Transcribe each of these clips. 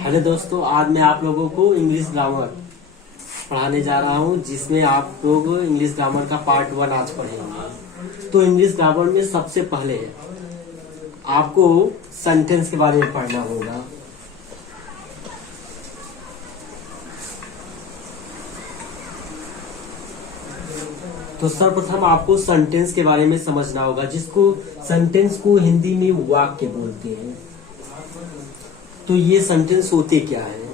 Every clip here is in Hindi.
हेलो दोस्तों, आज मैं आप लोगों को इंग्लिश ग्रामर पढ़ाने जा रहा हूं, जिसमें आप लोग इंग्लिश ग्रामर का पार्ट 1 आज पढ़ेंगे। तो इंग्लिश ग्रामर में सबसे पहले आपको सेंटेंस के बारे में पढ़ना होगा। तो सर्वप्रथम आपको सेंटेंस के बारे में समझना होगा, जिसको सेंटेंस को हिंदी में वाक्य बोलते हैं। तो ये सेंटेंस होते क्या है?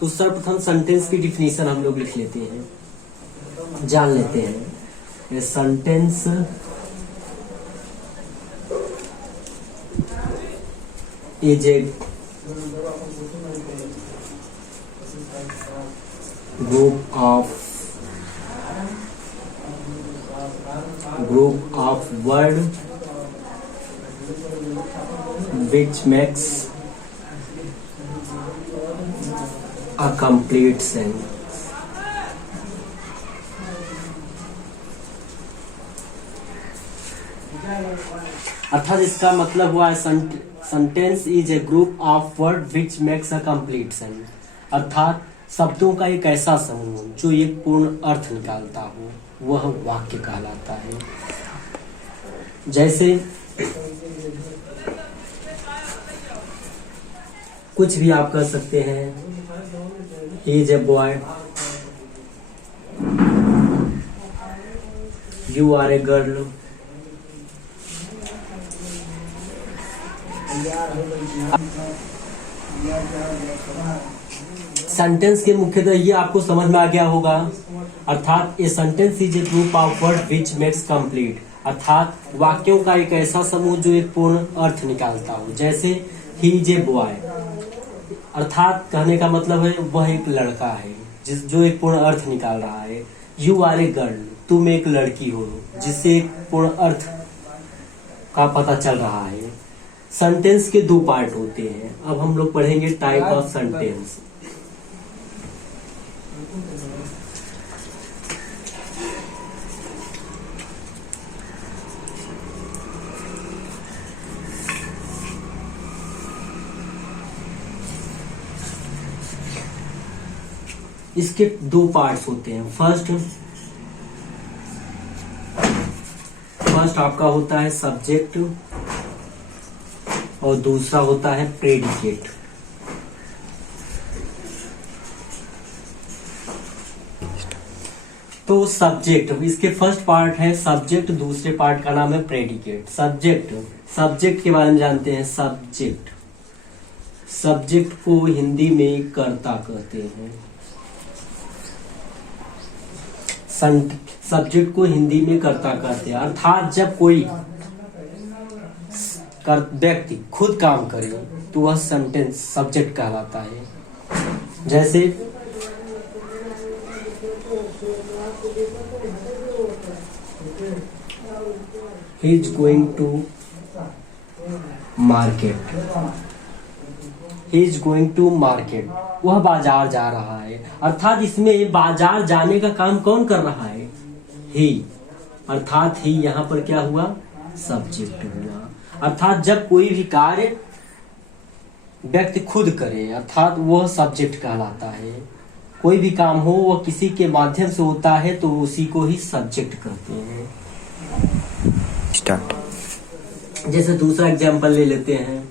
तो सर्वप्रथम सेंटेंस की डिफिनीशन हम लोग लिख लेते हैं, जान लेते हैं। Sentence is a group of word which makes a complete sentence। अर्थात इसका मतलब हुआ है sentence is a group of word which makes a complete sentence. अर्थात शब्दों का एक ऐसा समूह जो एक पूर्ण अर्थ निकालता हो, वह वाक्य कहलाता है। जैसे कुछ भी आप कर सकते हैं। He is a boy, you are a girl, sentence के मुख्यतः ये आपको समझ में आ गया होगा। अर्थात a sentence is a group of word which makes complete. अर्थात वाक्यों का एक ऐसा समूह जो एक पूर्ण अर्थ निकालता हो। जैसे ही इज ए बॉय, अर्थात कहने का मतलब है वह एक लड़का है जो एक पूर्ण अर्थ निकाल रहा है। यू आर ए गर्ल, तुम एक लड़की हो, जिससे एक पूर्ण अर्थ का पता चल रहा है। सेंटेंस के दो पार्ट होते हैं। अब हम लोग पढ़ेंगे टाइप ऑफ सेंटेंस। इसके दो पार्ट्स होते हैं। फर्स्ट आपका होता है सब्जेक्ट और दूसरा होता है प्रेडिकेट। तो सब्जेक्ट, इसके फर्स्ट पार्ट है सब्जेक्ट, दूसरे पार्ट का नाम है प्रेडिकेट। सब्जेक्ट के बारे में जानते हैं। सब्जेक्ट को हिंदी में कर्ता कहते हैं। सब्जेक्ट को हिंदी में कर्ता कहते हैं। अर्थात जब कोई व्यक्ति खुद काम करे तो वह सेंटेंस सब्जेक्ट कहलाता है। जैसे he is going to market, he is going to market, वह बाजार जा रहा है। अर्थात इसमें बाजार जाने का काम कौन कर रहा है? ही। अर्थात ही यहाँ पर क्या हुआ? सब्जेक्ट हुआ। अर्थात जब कोई भी कार्य व्यक्ति खुद करे, अर्थात वह सब्जेक्ट कहलाता है। कोई भी काम हो वह किसी के माध्यम से होता है तो उसी को ही सब्जेक्ट कहते हैं। स्टार्ट। जैसे दूसरा एग्जांपल ले लेते हैं।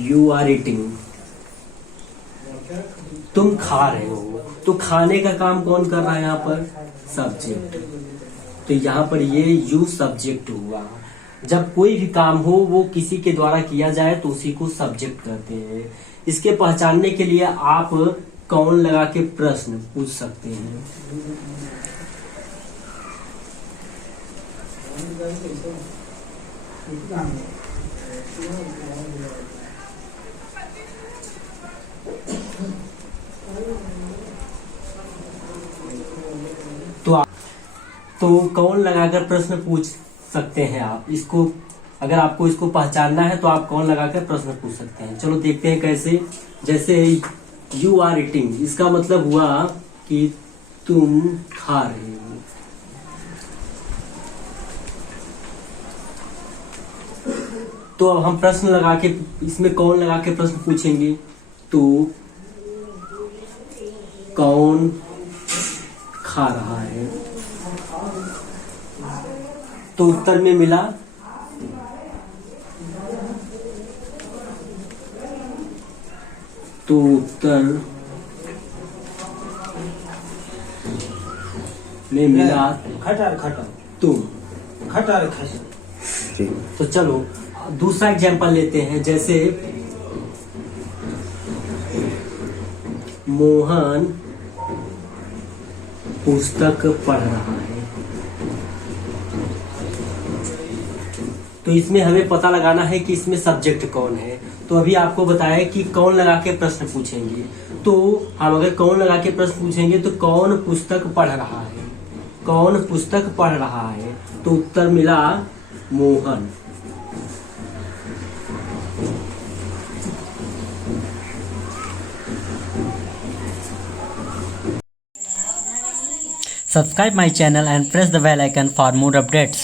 यू आर ईटिंग, तुम खा रहे हो, तो खाने का काम कौन कर रहा है यहाँ पर? सब्जेक्ट। तो यहाँ पर ये यू सब्जेक्ट हुआ। जब कोई भी काम हो वो किसी के द्वारा किया जाए तो उसी को सब्जेक्ट कहते हैं। इसके पहचानने के लिए आप कौन लगा के प्रश्न पूछ सकते हैं। तो कौन लगाकर प्रश्न पूछ सकते हैं आप इसको। अगर आपको इसको पहचानना है तो आप कौन लगाकर प्रश्न पूछ सकते हैं। चलो देखते हैं कैसे। जैसे यू आर ईटिंग, इसका मतलब हुआ कि तुम खा रहे हो। तो अब हम प्रश्न लगा के, इसमें कौन लगा के प्रश्न पूछेंगे। तो कौन खा रहा है, तो उत्तर में मिला तो उत्तर में मिला खटर खटर तुम। खटर खस। तो चलो दूसरा एग्जाम्पल लेते हैं। जैसे मोहन पुस्तक पढ़ रहा है, तो इसमें हमें पता लगाना है कि इसमें सब्जेक्ट कौन है। तो अभी आपको बताया कि कौन लगा के प्रश्न पूछेंगे। तो हम अगर कौन लगा के प्रश्न पूछेंगे तो कौन पुस्तक पढ़ रहा है, कौन पुस्तक पढ़ रहा है, तो उत्तर मिला Mohan. Subscribe my channel and press the bell icon for more updates.